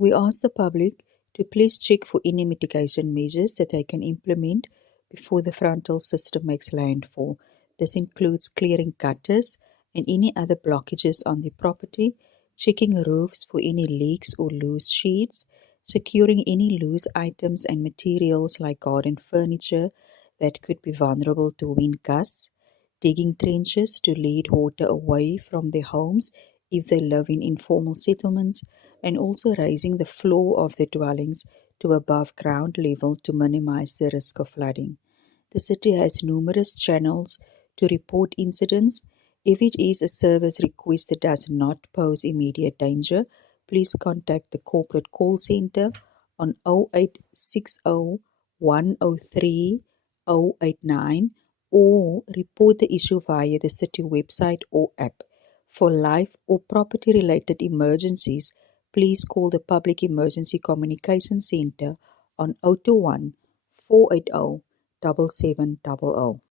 We ask the public to please check for any mitigation measures that they can implement before the frontal system makes landfall. This includes clearing gutters and any other blockages on the property, checking roofs for any leaks or loose sheets, securing any loose items and materials like garden furniture that could be vulnerable to wind gusts, digging trenches to lead water away from their homes if they live in informal settlements, and also raising the floor of the dwellings to above ground level to minimize the risk of flooding. The city has numerous channels to report incidents. If it is a service request that does not pose immediate danger, please contact the corporate call center on 0860 103 089 or report the issue via the city website or app. For life or property-related emergencies, please call the Public Emergency Communication Center on 021 480 7700.